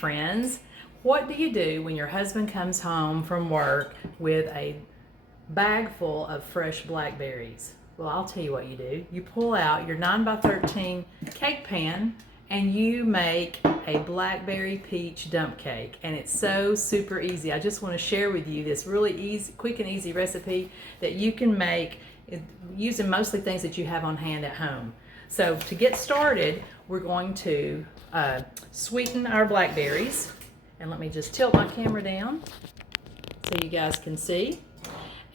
friends. What do you do when your husband comes home from work with a bag full of fresh blackberries? Well, I'll tell you what you do. You pull out your 9 by 13 cake pan and you make a blackberry peach dump cake. And it's so super easy. I just want to share with you this really easy, quick and easy recipe that you can make using mostly things that you have on hand at home. So to get started, we're going to sweeten our blackberries. And let me just tilt my camera down so you guys can see.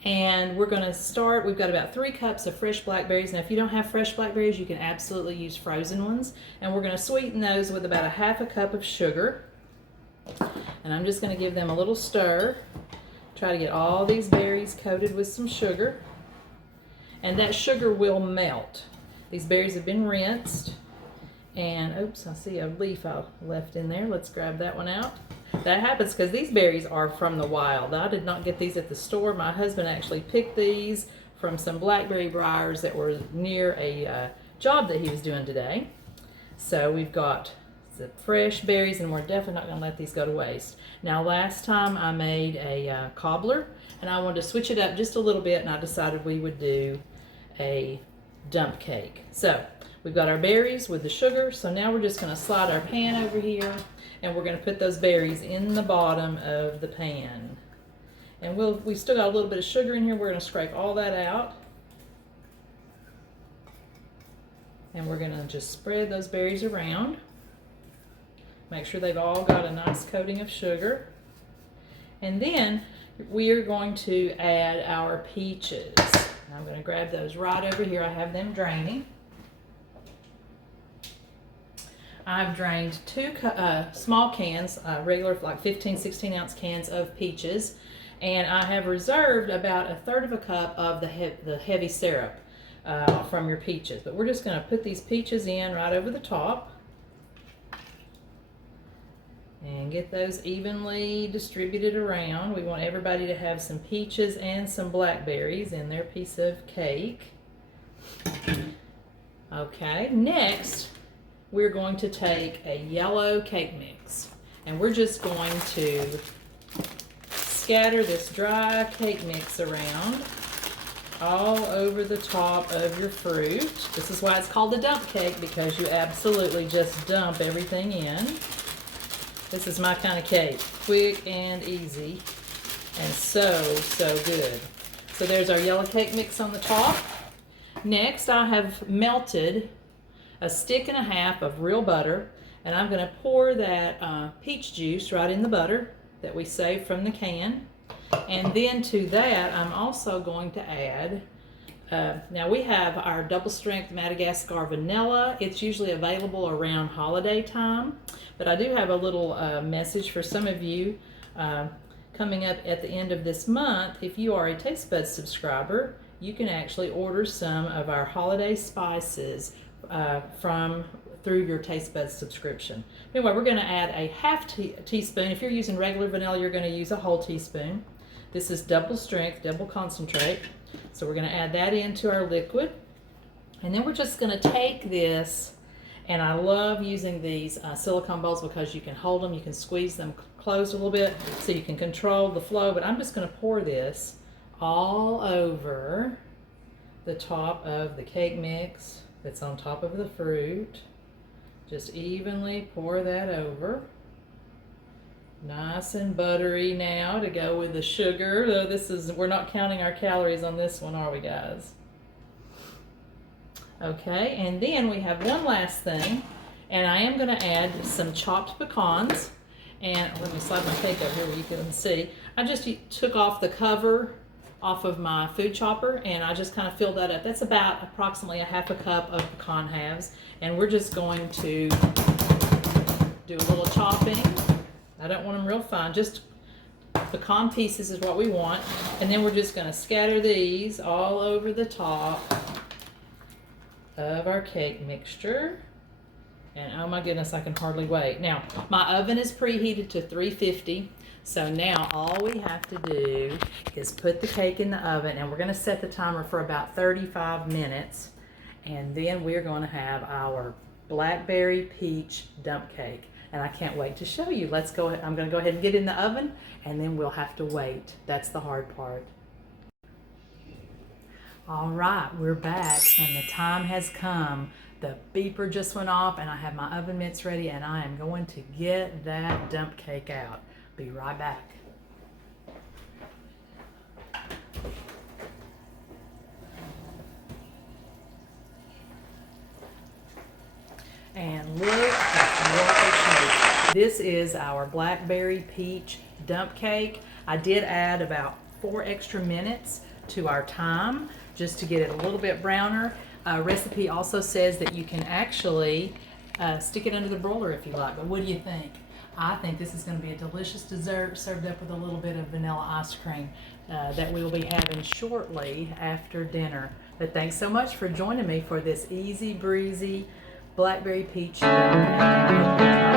And we're going to start, we've got about 3 cups of fresh blackberries. Now if you don't have fresh blackberries, you can absolutely use frozen ones. And we're going to sweeten those with about 1/2 cup of sugar. And I'm just going to give them a little stir. Try to get all these berries coated with some sugar. And that sugar will melt. These berries have been rinsed. And oops, I see a leaf I left in there. Let's grab that one out. That happens because these berries are from the wild. I did not get these at the store. My husband actually picked these from some blackberry briars that were near a job that he was doing today. So we've got the fresh berries, and we're definitely not going to let these go to waste. Now last time I made a cobbler, and I wanted to switch it up just a little bit, and I decided we would do a dump cake. So we've got our berries with the sugar, so now we're just going to slide our pan over here, and we're going to put those berries in the bottom of the pan. And we still got a little bit of sugar in here. We're going to scrape all that out. And we're going to just spread those berries around. Make sure they've all got a nice coating of sugar. And then we are going to add our peaches. I'm going to grab those right over here. I have them draining. I've drained 2 small cans, regular like 15, 16 ounce cans of peaches, and I have reserved about 1/3 cup of the heavy syrup from your peaches. But we're just going to put these peaches in right over the top and get those evenly distributed around. We want everybody to have some peaches and some blackberries in their piece of cake. Okay, next we're going to take a yellow cake mix, and we're just going to scatter this dry cake mix around all over the top of your fruit. This is why it's called a dump cake, because you absolutely just dump everything in. This is my kind of cake, quick and easy, and so good. So there's our yellow cake mix on the top. Next, I have melted 1.5 sticks of real butter, and I'm going to pour that peach juice right in the butter that we saved from the can. And then to that, I'm also going to add, now we have our double strength Madagascar vanilla. It's usually available around holiday time, but I do have a little message for some of you coming up at the end of this month. If you are a Taste Buds subscriber, you can actually order some of our holiday spices through your Taste Buds subscription. Anyway, we're going to add a 1/2 teaspoon. If you're using regular vanilla, you're going to use a whole teaspoon. This is double strength, double concentrate. So we're going to add that into our liquid. And then we're just going to take this, and I love using these silicone bowls because you can hold them, you can squeeze them closed a little bit so you can control the flow. But I'm just going to pour this all over the top of the cake mix that's on top of the fruit. Just evenly pour that over. Nice and buttery now to go with the sugar. Though we're not counting our calories on this one, are we, guys? Okay, and then we have one last thing, and I am going to add some chopped pecans. And let me slide my cake over here where you can see. I just took off the cover off of my food chopper, and I just kind of filled that up. That's about approximately 1/2 cup of pecan halves, and we're just going to do a little chopping. I don't want them real fine, just pecan pieces is what we want. And then we're just going to scatter these all over the top of our cake mixture. And oh my goodness, I can hardly wait. Now, my oven is preheated to 350. So now all we have to do is put the cake in the oven, and we're going to set the timer for about 35 minutes. And then we're going to have our blackberry peach dump cake. and I can't wait to show you. Let's go. I'm going to go ahead and get in the oven, and then we'll have to wait. That's the hard part. All right, we're back, and the time has come. The beeper just went off, and I have my oven mitts ready, and I am going to get that dump cake out. Be right back. And look at what it is. This is our Blackberry Peach Dump Cake. I did add about 4 extra minutes to our time just to get it a little bit browner. Recipe also says that you can actually stick it under the broiler if you like, but what do you think? I think this is going to be a delicious dessert served up with a little bit of vanilla ice cream that we will be having shortly after dinner. But thanks so much for joining me for this easy breezy Blackberry Peach Dump Cake.